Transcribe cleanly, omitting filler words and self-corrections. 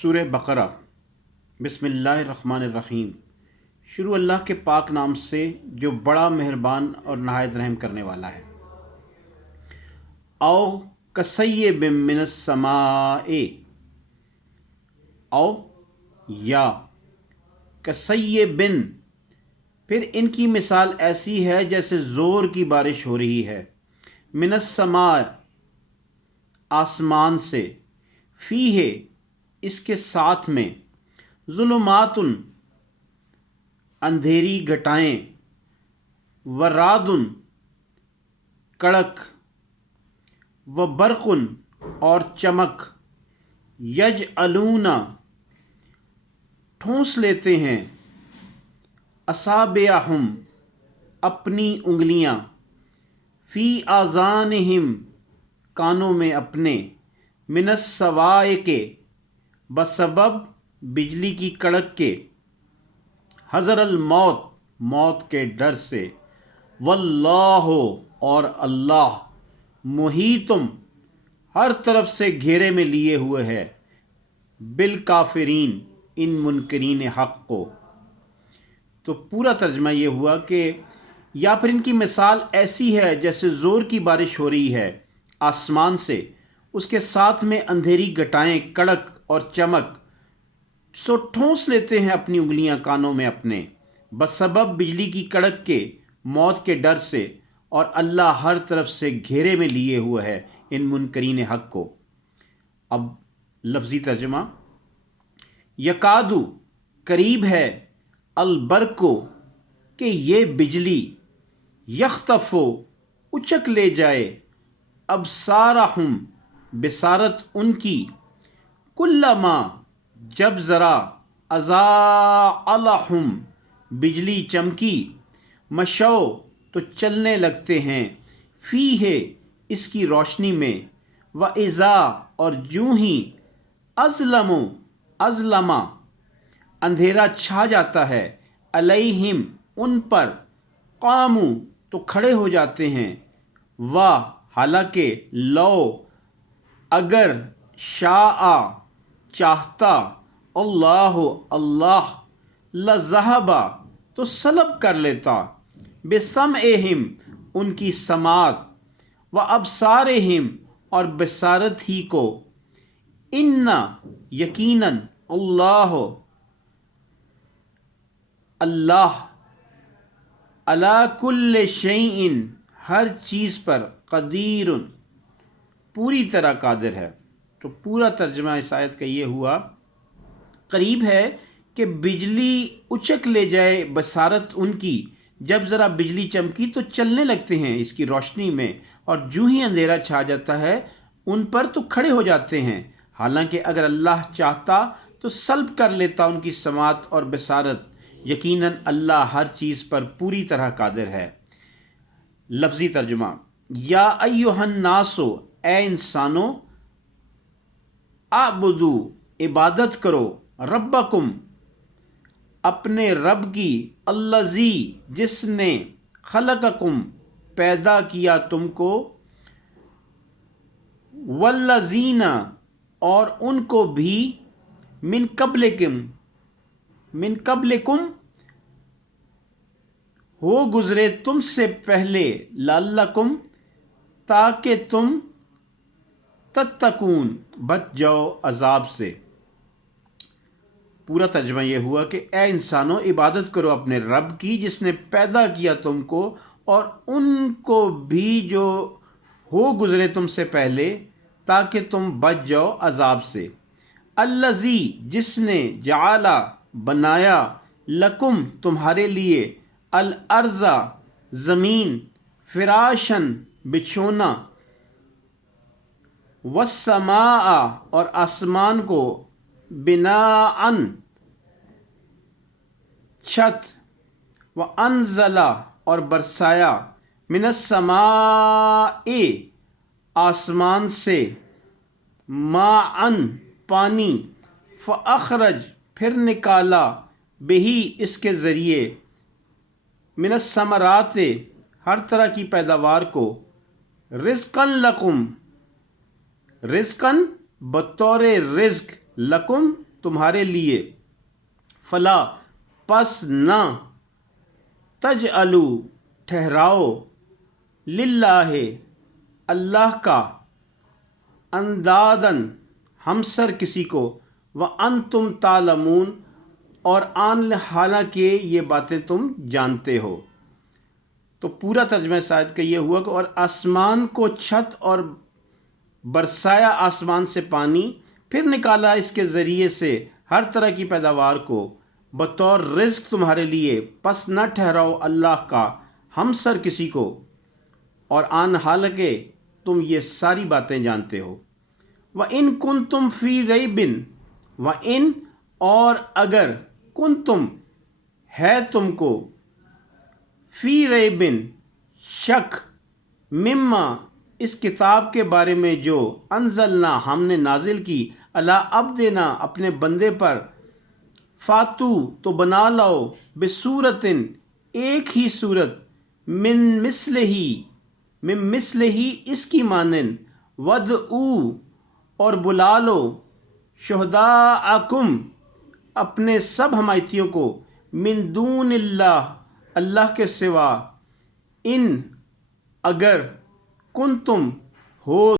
سورہ بقرہ۔ بسم اللہ الرحمن الرحیم۔ شروع اللہ کے پاک نام سے جو بڑا مہربان اور نہایت رحم کرنے والا ہے۔ او کصیب من السماء، او یا کصیب، پھر ان کی مثال ایسی ہے جیسے زور کی بارش ہو رہی ہے، من السماء، آسمان سے، فیہ، اس کے ساتھ میں، ظلمات، اندھیری گھٹائیں، ورعد، کڑک، وبرق، اور چمک، یجعلون، ٹھونس لیتے ہیں، اصابعہم، اپنی انگلیاں، فی آذانہم، کانوں میں اپنے، من الصواعق، بسبب بجلی کی کڑک کے، حذر الموت، موت کے ڈر سے، واللہ، اور اللہ، محیطم، ہر طرف سے گھیرے میں لیے ہوئے ہے، بالکافرین، ان منکرین حق کو۔ تو پورا ترجمہ یہ ہوا کہ یا پھر ان کی مثال ایسی ہے جیسے زور کی بارش ہو رہی ہے آسمان سے، اس کے ساتھ میں اندھیری گھٹائیں، کڑک اور چمک، سو ٹھونس لیتے ہیں اپنی انگلیاں کانوں میں اپنے، بسبب بجلی کی کڑک کے، موت کے ڈر سے، اور اللہ ہر طرف سے گھیرے میں لیے ہوئے ہے ان منکرین حق کو۔ اب لفظی ترجمہ، یکادو، قریب ہے، البرقو، کہ یہ بجلی، یخطفو، اچک لے جائے، ابصارہم، بصارت ان کی، کلما، جب ذرا، اضاء لہم، بجلی چمکی، مشو، تو چلنے لگتے ہیں، فیہ، اس کی روشنی میں، وَإِذَا، اور جوں ہی، اظلم، اندھیرا چھا جاتا ہے، علیہم، ان پر، قاموا، تو کھڑے ہو جاتے ہیں، حالانکہ، لو، اگر، شاء، چاہتا، اللہ، لذہب، تو سلب کر لیتا، بسمعہم، ان کی سماعت، وابصارہم، اور بصارت ہی کو، ان، یقیناً، اللہ، علی کل شیء، ہر چیز پر، قدیر، پوری طرح قادر ہے۔ تو پورا ترجمہ اس آیت کا یہ ہوا، قریب ہے کہ بجلی اچک لے جائے بصارت ان کی، جب ذرا بجلی چمکی تو چلنے لگتے ہیں اس کی روشنی میں، اور جو ہی اندھیرا چھا جاتا ہے ان پر تو کھڑے ہو جاتے ہیں، حالانکہ اگر اللہ چاہتا تو سلب کر لیتا ان کی سماعت اور بصارت، یقیناً اللہ ہر چیز پر پوری طرح قادر ہے۔ لفظی ترجمہ، یا ایھا الناس، اے انسانو، اعبدو، عبادت کرو، ربکم، اپنے رب کی، الذی، جس نے، خلقکم، پیدا کیا تم کو، والذین، اور ان کو بھی، من قبلکم، ہو گزرے تم سے پہلے، لعلکم، تاکہ تم، تتقون، بچ جاؤ عذاب سے۔ پورا ترجمہ یہ ہوا کہ اے انسانوں، عبادت کرو اپنے رب کی جس نے پیدا کیا تم کو، اور ان کو بھی جو ہو گزرے تم سے پہلے، تاکہ تم بچ جاؤ عذاب سے۔ الذی، جس نے، جعل، بنایا، لکم، تمہارے لیے، الارض، زمین، فراشن، بچھونا، والسماء، اور آسمان کو، بناءً، چھت، وانزل، اور برسایا، من السماء، آسمان سے، ماءً، پانی، فاخرج، پھر نکالا، بہی، اس کے ذریعے، من الثمرات، ہر طرح کی پیداوار کو، رزقاً لکم، رزقاً، بطور رزق، لکم، تمہارے لیے فلا پس نہ تجعلو ٹھہراؤ للہ اللہ کا اندادن ہمسر کسی کو وانتم تعلمون اور حالانکہ یہ باتیں تم جانتے ہو۔ تو پورا ترجمہ اس آیت کا یہ ہوا کہ اور آسمان کو چھت اور برسایا آسمان سے پانی، پھر نکالا اس کے ذریعے سے ہر طرح کی پیداوار کو بطور رزق تمہارے لیے، پس نہ ٹھہراؤ اللہ کا ہمسر کسی کو، اور حالانکہ تم یہ ساری باتیں جانتے ہو۔ وَإِن كُنتُمْ فِي رَيْبٍ، وَإِن اور اگر کنتم ہے تم کو، فی ریبن شک، مما اس کتاب کے بارے میں جو انزلنا ہم نے نازل کی، علی عبدنا اپنے بندے پر، فاتو تو بنا لاؤ، بصورتن ایک ہی صورت، من مثلہی اس کی مانند، ودعو اور بلا لو، شہداءکم اپنے سب حمایتیوں کو، من دون اللہ اللہ کے سوا، ان اگر کنتم ہو